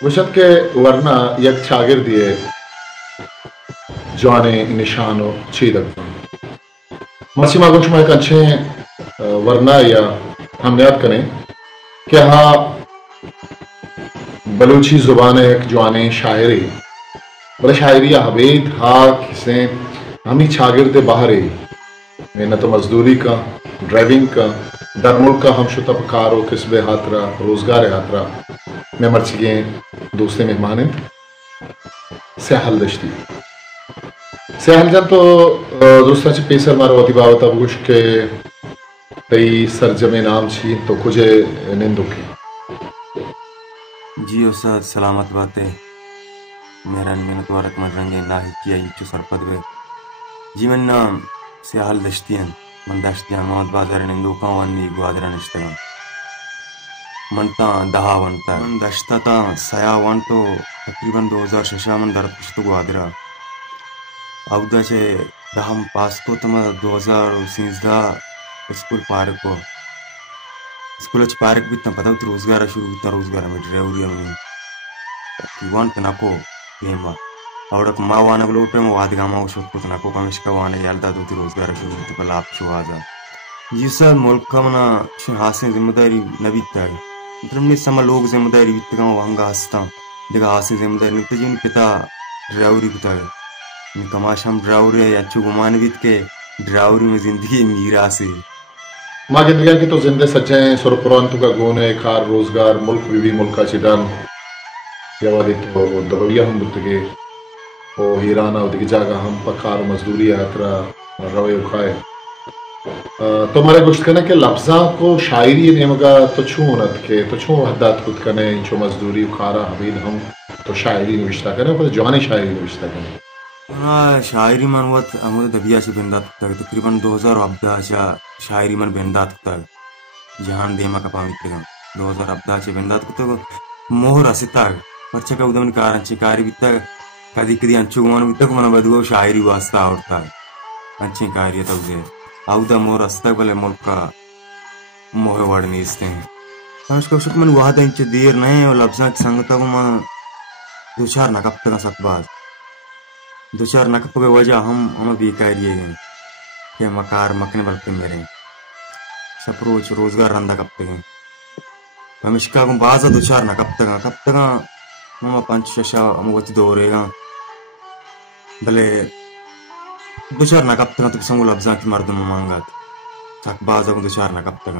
वशत के वरना यक शागिर्दिए जाने निशानो चीदक मसीमा कुछ में अच्छे वरना या हम याद करें कि हाँ बलूची जुबान एक जवाने शायरी बड़े शायरी हवेद हा किसे हमी शागिर्द बाहरे मेहनत मजदूरी का ड्राइविंग का दर मुल्क का हम शुतब कारो किस्बे हाथरा रोजगार हाथरा में मर्चिगे दूसरे मेहमान सहल दश्ती सहल जन तो दूसरा चे पेसर मारो अति बावत अब कुछ के कई सरजमे नाम छी तो कुछ निंदुकी जी उस्ताद सलामत बातें मेरा मेहनत वारक मन रंगे लाही किया इंचु सरपद वे जी मन नाम सहल दश्तियन मन दश्तियन मोहम्मद बाजार निंदुका वन्नी ग्वादरा निश्तगन मनता दहा वनता मन दश्ता सया वन तो तकरीबन 2006 मन दर पुष्ट ग्वादरा अब दशे दहम पास को तम 2013 स्कूल पार्क को स्कूल पार्क भी तम पता रोजगार शुरू होता रोजगार में ड्राइवरी में वन तनको गेम आवड़क मा वाना लोटे में वाद गामा को शोक को तनको कमिश का वाना यालदा दो रोजगार शुरू होते पर लाभ शुआ जा ये सब मुल्क का मना हासिल जिम्मेदारी नबी तक मतलब ने समा लोग जिम्मेदारी बित का वंगा हंसता देखा हासिल जिम्मेदारी नित्य जी पिता ड्राइवरी पिता है कमाश हम ड्राइवर है अच्छू गुमान बीत के ड्राइवरी में जिंदगी मीरा से माँ जिंदगी की तो जिंदे सच्चे सुरपुरांतु का गोने कार रोजगार मुल्क भी मुल्क का चिदान यावादी तो दबलिया हम बुत के ओ हीराना उदी की जगह हम पकार मजदूरी यात्रा रवे उखाए तो हमारे कुछ कहना कि लफ्जा को शायरी नेमगा तो छू नत के तो छू हद्दात खुद कने इंचो मजदूरी उखारा हबीद हम तो शायरी निविश्ता करें पर जवानी शायरी निविश्ता करें हाँ शायरी मन वत अमुद दबिया से बेंदात तक तकरीबन 2000 अब्दा चा शायरी मन बेंदात तक जहान देमा का पामित तक 2000 अब्दा से बेंदात तक मोहर असिता परचे का उदमन कारण चिकारी बिता कदी कदी अंचु मन बिता मन बदगो शायरी वास्ता आवड़ता अच्छी कार्य तब जे आउदा मोहर असिता बले मुल्क का मोह वड़नी इसते हैं हम इसको शुक मन वादा इंच देर नहीं और लफ्जा की संगता को मन दो चार नकब तक सतबाज दो चार नकब के वजह हम बेकारिये हैं के मकार मकने बलते मेरे सप्रोच रोजगार रंदा कब तक हैं हम इसका को बाज़ा दो चार नकब तक हम पंच शशा हम वती दोरेगा भले दो चार नकब तक तो संगुल अब्जा की मर्दों में मांगा तक बाज़ा को दो चार नकब तक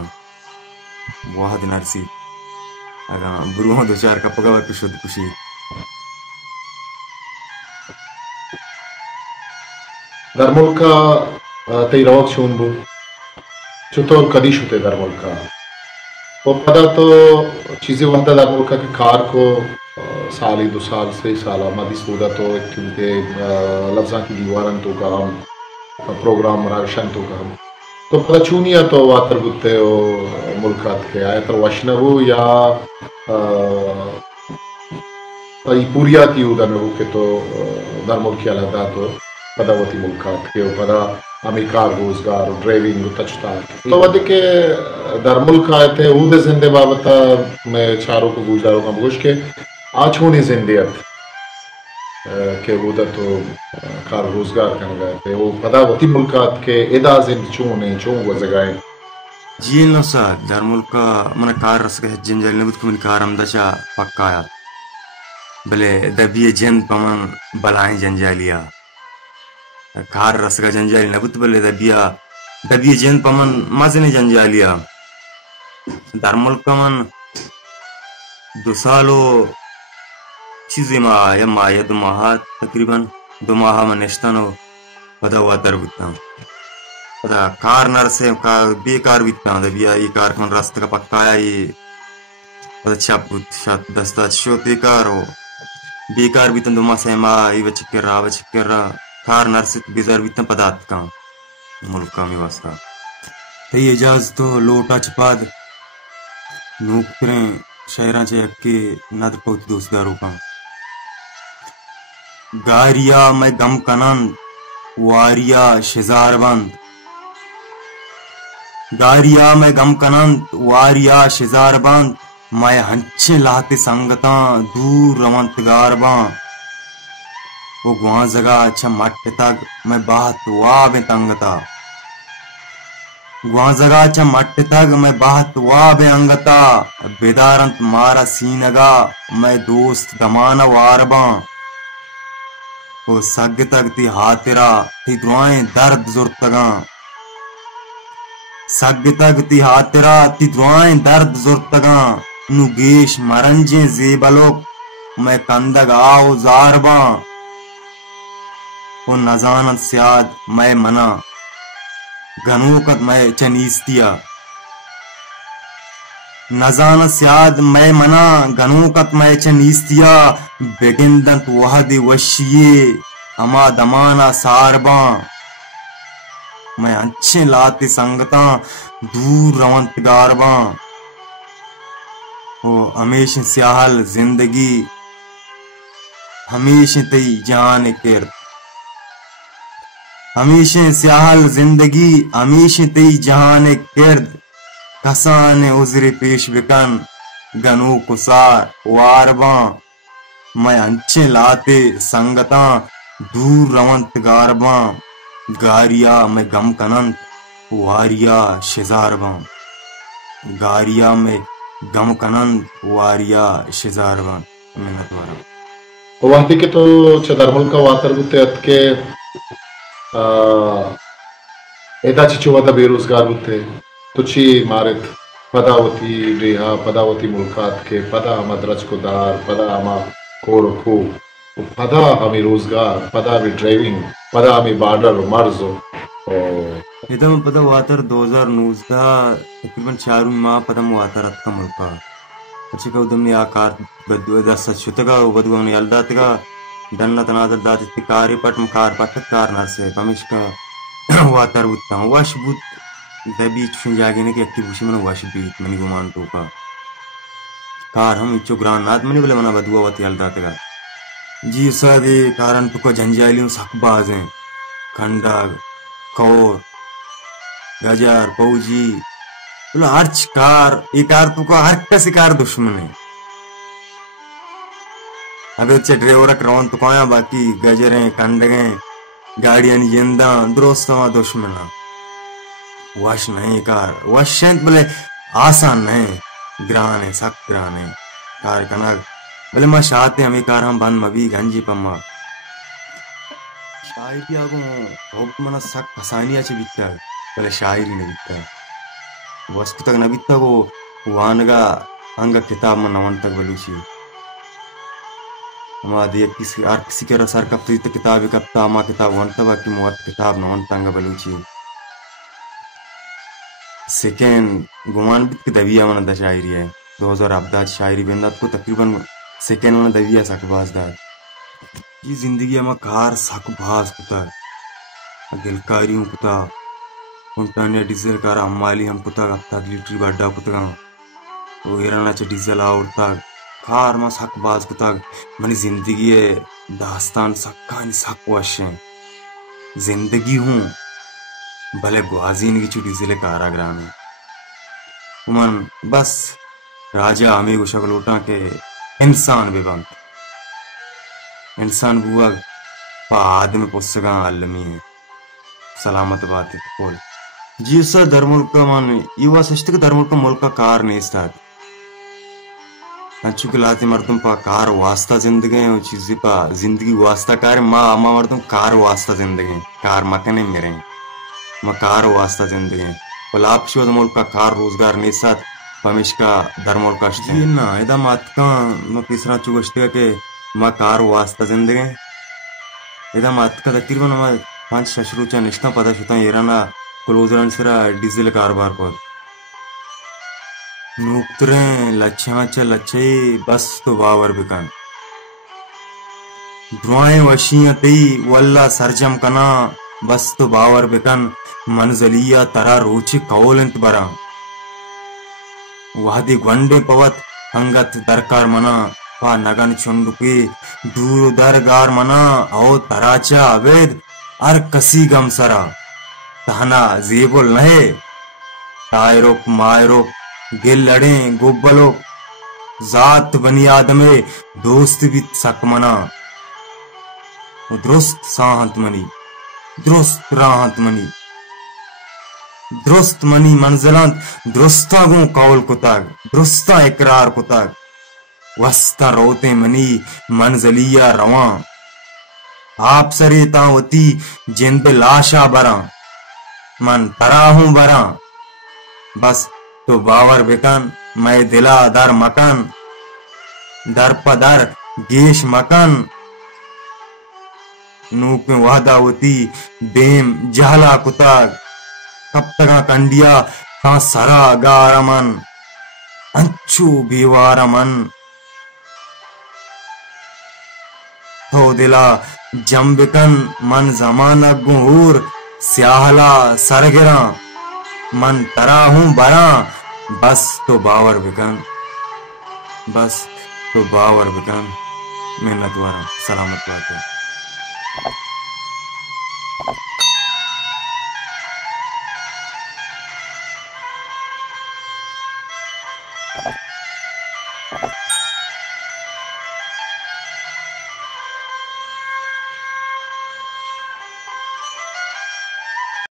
वाह दिन अरसी अगर बुरुआ दो चार कप का वर्क शुद्ध खुशी दर मुल्क का तैरावक शूनबू चुतोर कदीश होते दर मुल्क का वो पता तो चीज़ें वहाँ दर मुल्क के कार को साल ही 2 साल से साल मदी सूदा तो क्योंकि लफ्ज़ा की दीवारन तो का हम प्रोग्राम राशन तो का हम तो पता चुनिया तो वातर बुते ओ मुल्कात के आए तो वशनबू या पूरिया की उदा में के तो दर मुल्क की अलग तो पदावती मुल्कात के पदा अमेरिका रोजगार ड्राइविंग तचता तो वद के दर मुल्क आए थे उदे जिंदे बाबता मैं चारों को गुजारों का बुश के आज होने जिंदियत के उदा तो कार रोजगार करने गए थे वो पदावती मुल्कात के इदा जिंद चूने चूं वो जगह जी न सा दर मुल्क का मन कार रस के जंजल नबुत को मन कार हमदशा पक्का आया भले दबिये जन पमन बलाएं जंजालिया कार रस का जंजाली नबुत बले दबिये जन पमन मजने जंजालिया दर मुल्क का मन 2 सालों चीजें माया 2 माह तकरीबन 2 माह में नेस्तानो पदा हुआ दर बिता पता कार नरसे का बेकार बिता दबिया ये कार कौन रास्ते का पक्का आया ये पता छापुत शात दस्ता शोते कार हो बेकार बिता 2 माह से माँ ये बचिकर कार नरसित बेजार बिता पदार्थ का मुल्क का व्यवस्था तो ये इजाज तो लोटा चपाद नूकरे शहरा चे के नद पहुंच दोस्तदारों का गारिया मैं गम कनन वारिया शिजारबंद गारिया मैं गम कनन वारिया शिजारबंद मैं हंचे लाते संगता दूर रवंत गारबा वो गुआ जगह अच्छा मट्टे तक मैं बात वाबे तंगता गुआ जगह अच्छा मट्टे तक मैं बात वाबे अंगता बेदारंत मारा सीनगा मैं दोस्त दमाना वारबा वो सग तक ती हातेरा ती दुआएं दर्द जुर्तगा सग तक ती हातेरा ती दुआएं दर्द जुर्तगा नुगेश मरंजे जेबलोक मैं कंदग आओ जारबा वो नजानत स्याद मैं मना गनूकत मैं चनीस्तिया नजानत स्याद मैं मना गनूकत मैं चनीस्तिया बेगिंदंत वहदी वशिये अमा दमाना सारबा मैं अच्छे लाते संगता दूर रवंत गारबा वो हमेशा स्याहल जिंदगी हमेशा तई जान किर हमेशा स्याहल जिंदगी हमेशा तई जहान किर्द कसान उजरे पेश बिकन गनु कुसार वारबा मैं अच्छे लाते संगता दूर रवंत गारबा गारिया मैं गम कनंत वारिया शिजारबा गारिया में गम कनंत वारिया शिजारबा मेहनत वारा वाहती के तो चदरमुल का वातर बुते अतके एदा चिचुवादा बेरोजगार बुते तुची मारित पदावती डेहा पदावती मुल्कात के पदा मद्रज को दार पदा अमा कोड़ को पदा हमें रोजगार पदा हमें ड्राइविंग पदा हमें बार्डर मर्ज इधम पदा वातर 2019 तकरीबन 4 माह पदम वातर अtka मुल्का अच्छी का उदम ने आकार गद्वदा सचुतगा वदगम ने अलदातगा दन्ना तनादर दाति कारी पट मकार पटकार नरसे पमिशका वातर बुता वशबुत दबी छुंजागे ने के एक्टिव बुशी मन वशबीत मनी गुमान तो का कार हम इचो ग्रान नाद मनी बोले मना बदुआ वती अलदातगा जी सादे कारण तो को जंजालियों सकबाज हैं खंडा कौर गजार पौजी बोला हर कार एक कार तो का हर का शिकार दुश्मन है अबे अच्छे ड्राइवर करवान तो कौन बाकी गजर हैं कंडगे गाड़ियां जिंदा दोस्तों दुश्मन वश नहीं कार वश बोले आसान नहीं ग्रान है सख्त ग्रान है कार कना बोले मैं शाते हमें कार हम बन मबी गंजी पम्मा शायरी आगो बहुत मना सक फसानी आचे बिकता है बोले शायरी नहीं बिकता है वस्तु तक न बिकता को वानगा अंग किताब में नवन तक बलूची हमारा दिया किसी के रसार कब तो किताब कप्ता हमा किताब वंता बाकी मुआत किताब नवन तंग बलूची सेकेंड गुमान बित के दबिया मना द शायरी है 2000 अब्दाज शायरी बंदा को तकरीबन सेकेंड मना दबिया सकबाज दा ये जिंदगी में कार सकबाज कुता दिलकारियों कुता उन्टानिया डीजल कार अम्माली हम कुता अपता लिटरी बाड्डा कुता वो हिराना च डीजल आवड़ता कार में सकबाज कुता मनी जिंदगी है दास्तान सक्कानी सकवाशे जिंदगी हूँ भले ग्वाजीन की चुटी जिले काराग्राम में उमन बस राजा हमें को शक्ल उठा के इंसान बेबंत इंसान बुआ पा आदमी पुस्तका अलमी है सलामत बात है बोल जी सर धर्मुल का मान युवा सृष्टि के धर्मुल का मुल्क का कार नहीं स्टार्ट अंचु के लाते मर्दम पा कार वास्ता जिंदगी है चीज़ पा जिंदगी वास्ता कार माँ अम्मा मर्दम कार वास्ता जिंदगी कार मकने मेरे माँ कार वास्ता जिंदगी पलाप शोध मुल्क का कार रोजगार नहीं साथ पमिश का धर्मुल का जी ना इधर मात का मैं तीसरा चुगश्ते के माँ कार वास्ता जिंदगी इधर मात का तकरीबन हमारे 5 शश्रुचा निष्ठा पता शुता येराना क्लोजर सिरा डीजल कारोबार पर नूक्तरे लच्छाचा लच्छे बस तो बावर बिकन दुआएं वशियां तई वल्ला सरजम कना बस तो बावर बिकन मनजलिया तरा रोचे कौलंत बरा वादी ग्वंडे पवत हंगत दरकार मना पा नगन चुंडुके दूर दरगार मना आओ तराचा अवेद अर कसी गमसरा तहना जेबुल नहे तायरोक मायरोक गिल लड़े गुब्बलो जात बनी आदमे दोस्त भी सकमना दुरुस्त साहत मनी दुरुस्त राहत मनी दुरुस्त मनी मंजिलात दुरुस्ता गो कौल कुताग दुरुस्ता इकरार कुताग वस्ता रोते मनी मंजलिया रवा आप सरे तावती जिंद लाशा बरा मन तराहूं बरा बस तो बावर बिकन मैं दिला दर मकान दर पदर गेश मकान नूक में वादा होती बेम जहला कुताग कब तक कंडिया का सरा गारमन अंचू बीवारमन तो दिला जम्बिकन मन जमाना गुहूर स्याहला सरगिरा मन तरा हूं बरा बस तो बावर बिकन बस तो बावर बिकन मेहनत वारा सलामत वारा।